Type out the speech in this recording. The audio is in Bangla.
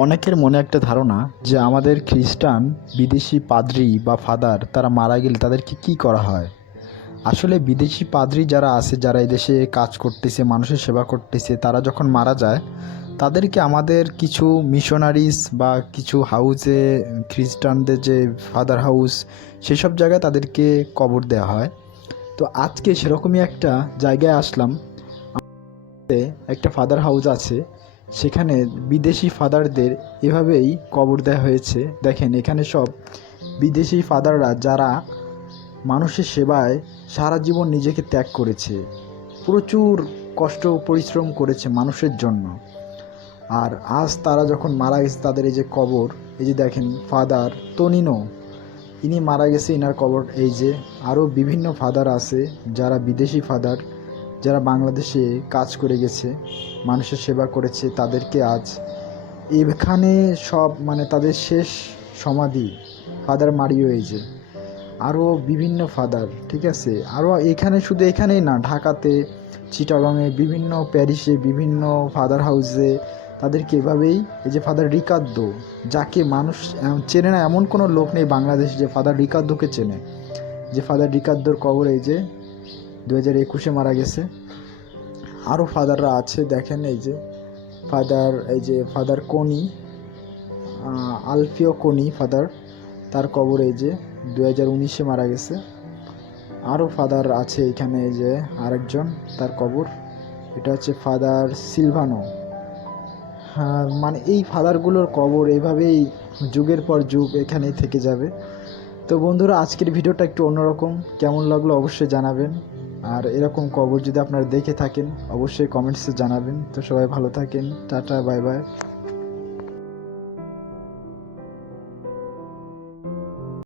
অনেকের মনে একটা ধারণা যে আমাদের খ্রিস্টান বিদেশি পাদ্রী বা ফাদার তারা মারা গেলে তাদেরকে কী করা হয়। আসলে বিদেশি পাদ্রী যারা আছে, যারা এদেশে কাজ করতেছে, মানুষের সেবা করতেছে, তারা যখন মারা যায় তাদেরকে আমাদের কিছু মিশনারিজ বা কিছু হাউসে, খ্রিস্টানদের যে ফাদার হাউস, সেসব জায়গায় তাদেরকে কবর দেওয়া হয়। তো আজকে সেরকমই একটা জায়গায় আসলাম। একটা ফাদার হাউস আছে, সেখানে বিদেশি ফাদারদের এভাবেই কবর দেওয়া হয়েছে। দেখেন এখানে সব বিদেশি ফাদাররা যারা মানুষের সেবায় সারা জীবন নিজেকে ত্যাগ করেছে, প্রচুর কষ্ট পরিশ্রম করেছে মানুষের জন্য। আর আজ তারা যখন মারা গেছে, তাদের এই যে কবর, এই যে দেখেন ফাদার তনিনো, ইনি মারা গেছে, ইনার কবর এই যে। আরও বিভিন্ন ফাদার আছে যারা বিদেশি ফাদার, যারা বাংলাদেশে কাজ করে গেছে, মানুষের সেবা করেছে, তাদেরকে আজ এখানে সব মানে তাদের শেষ সমাধি। ফাদার মারিও এই যে, আরও বিভিন্ন ফাদার, ঠিক আছে। আরও এখানে, শুধু এখানেই না, ঢাকাতে, চিটাগংয়ে, বিভিন্ন প্যারিসে, বিভিন্ন ফাদার হাউসে তাদেরকে এভাবেই, এই যে ফাদার রিকার্দো, যাকে মানুষ চেনে না এমন কোনো লোক নেই বাংলাদেশে যে ফাদার রিকার্দোকে চেনে। যে ফাদার রিকার্দোর কবর এই যে 2021-এ মারা গেছে। আরও ফাদাররা আছে, দেখেন এই যে ফাদার, এই যে ফাদার কোনি, আলফিও কোনি ফাদার, তার কবর এই যে 2019-এ মারা গেছে। আরও ফাদার আছে এখানে, এই যে আরেকজন, তার কবর, এটা হচ্ছে ফাদার সিলভানো। হ্যাঁ, মানে এই ফাদারগুলোর কবর এইভাবেই যুগের পর যুগ এখানেই থেকে যাবে। তো বন্ধুরা, আজকের ভিডিওটা একটু অন্যরকম, কেমন লাগলো অবশ্যই জানাবেন। আর এরকম কবর যদি আপনারা দেখে থাকেন অবশ্যই কমেন্টসে জানাবেন। তো সবাই ভালো থাকেন, টাটা, বাই বাই।